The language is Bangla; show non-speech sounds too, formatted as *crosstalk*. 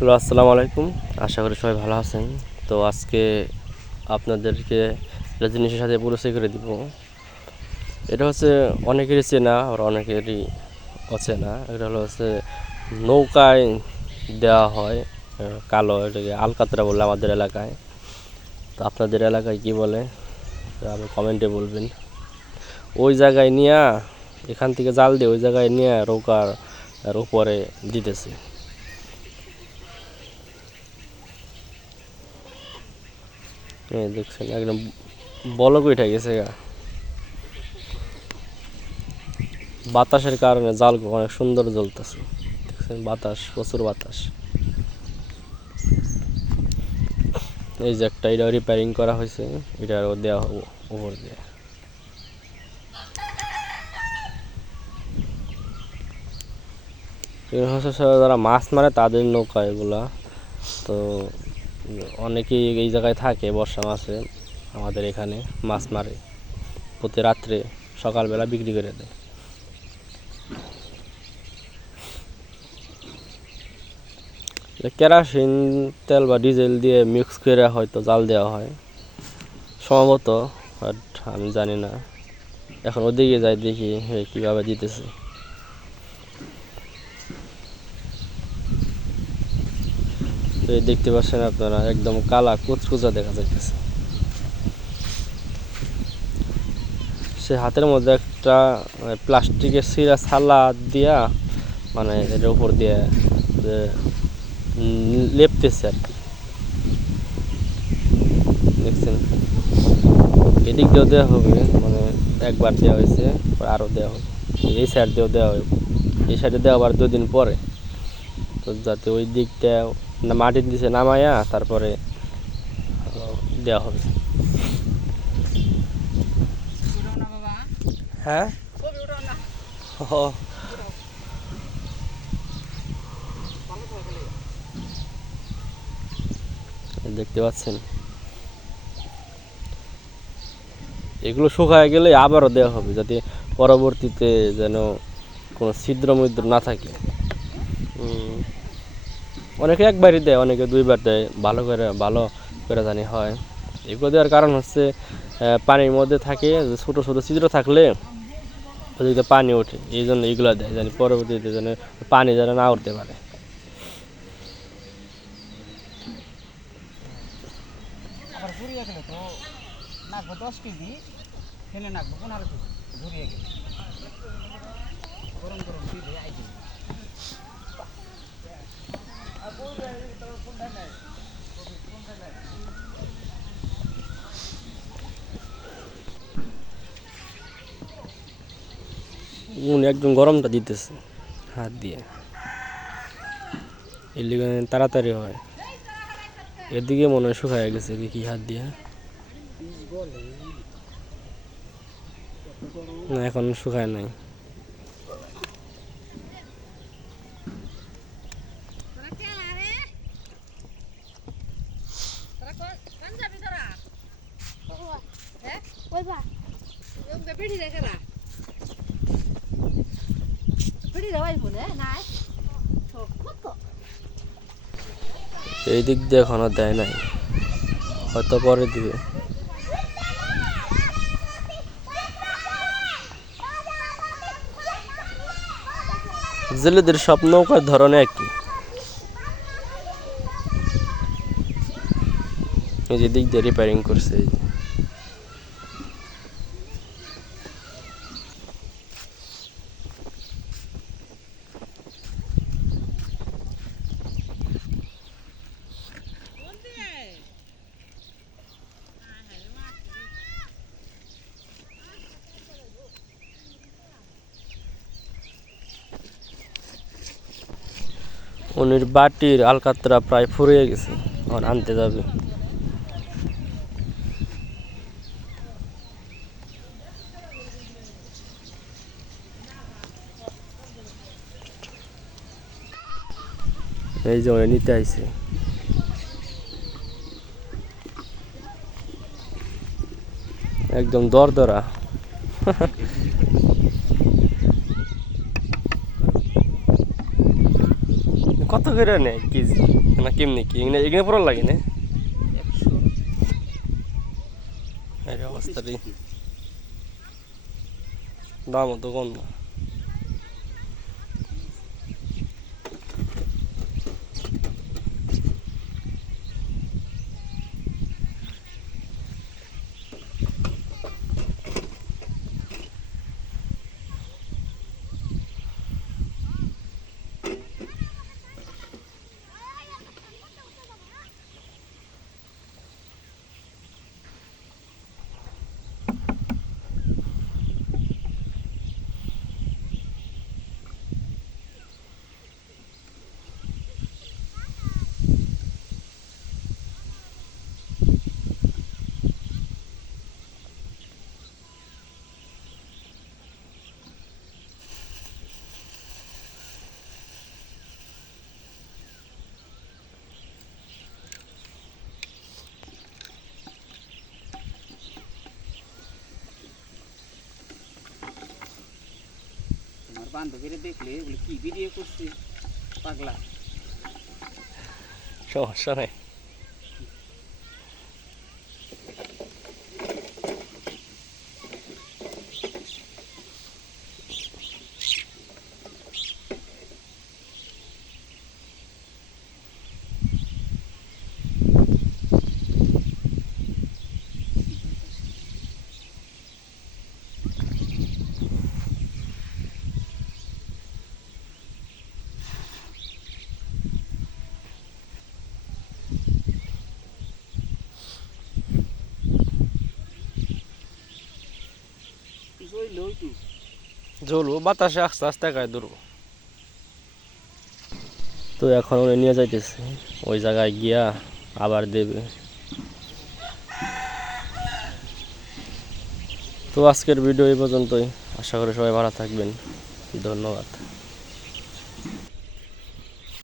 হ্যালো, আসসালামু আলাইকুম। আশা করি সবাই ভালো আছেন। তো আজকে আপনাদেরকে একটা জিনিসের সাথে পরিচয় করে দিব। এটা হচ্ছে অনেকেরই চেনা আর অনেকেরই অচেনা। এটা হলো হচ্ছে নৌকায় দেওয়া হয় কালো, এটাকে আলকাতরা বলে আমাদের এলাকায়। তো আপনাদের এলাকায় কি বলে আপনি কমেন্টে বলবেন। ওই জায়গায় নিয়ে, এখান থেকে জাল দিয়ে ওই জায়গায় নিয়ে নৌকার উপরে দিতেছে। দেখছেন, একদম বলক উঠে গেছে গা। বাতাসের কারণে জাল অনেক সুন্দর জ্বলতেছে। দেখছেন, বাতাস, প্রচুর বাতাস। এই যে একটা, এটা রিপেয়ারিং করা হয়েছে এটা আরও দেওয়া হব উপর দিয়ে। যারা মাছ মারে, তাদের নৌকা এগুলা। তো অনেকেই এই জায়গায় থাকে, বর্ষা মাসে আমাদের এখানে মাছ মারে। প্রতি রাত্রে সকালবেলা বিক্রি করে দেয়। কেরাসিন, তেল বা ডিজেল দিয়ে মিক্স করে হয়তো জাল দেওয়া হয়। সম্ভবত, বাট আমি জানি না। এখন ওদিকে যাই দেখি কীভাবে দিতেছে। তো দেখতে পাচ্ছেন আপনারা, একদম কালা কুচকুচা দেখা যাইতেছে। সে হাতের মধ্যে একটা মানে প্লাস্টিকের সিরা ছালা দিয়া মানে এর উপর দিয়ে লেপতেছে আর কি। দেখছেন? এদিক দিয়েও দেওয়া হবে মানে একবার দেওয়া হয়েছে আরও দেওয়া হবে। এই সাইড দিয়েও দেওয়া হবে। এই সাইডে দেওয়া আবার দুদিন পরে। তো যাতে ওই দিকটা মাটির নিচে নামায়া তারপরে দেওয়া হবে। হ্যাঁ? দেখতে পাচ্ছেন? এগুলো শুকায় গেলে আবারও দেওয়া হবে যাতে পরবর্তীতে যেন কোনো ছিদ্র মৃদ্র না থাকে। অনেকে একবারই দেয়, অনেকে দুইবার দেয়। ভালো করে ভালো করে জানি হয়। এগুলো দেওয়ার কারণ হচ্ছে পানির মধ্যে থাকে ছোটো ছোটো ছিদ্র থাকলে ওদিকে পানি ওঠে। এই জন্য এইগুলো দেয়, জানি পরবর্তীতে যেন পানি যেন না উঠতে পারে। ঘুরিয়ে গেলে তো নাকবো দশ কেজি, ফেলে নাকবো পনেরো কেজি, ঘুরিয়ে গেলে। উনি একদম গরমটা দিতেছে। হাত দিয়ে। এর লিগে তাড়াতাড়ি হয়। এদিকে মনে হয় শুকায় গেছে কি হাত দিয়ে। না এখন শুকায় নাই। ওই বা বেড়ি রেখে না পিড়ি দেওয়াই বলে নাই কত এই দিক দিয়ে এখনও দেয় নাই। হয়তো পরে দিবে। জেলেদের সব নৌকার ধরনে একই। এই যে দিক দিয়ে রিপেয়ারিং করছে। এই যে। উনির বাটির আলকাতরা প্রায় ফুরিয়ে গেছে। এখন আনতে যাবে। এই যে নিতে আইছে। একদম দরদরা। *laughs* কত করে নেয় কেজি? না কেমনি কি? এগুলো এগুলো পড়ার লাগে না? অবস্থাটি দাম তো কম না। বান্ধবীরা দেখলে বলে কি ভিডিও করছে পাগলা. সমস্যা নাই। জ্বলবো বাতাসে আস্তে আস্তে একাই ধরবো। তো এখন উনি নিয়ে যাইতেছে। ওই জায়গায় গিয়া আবার দেবে। তো আজকের ভিডিও এই পর্যন্তই। আশা করি সবাই ভালো থাকবেন। ধন্যবাদ।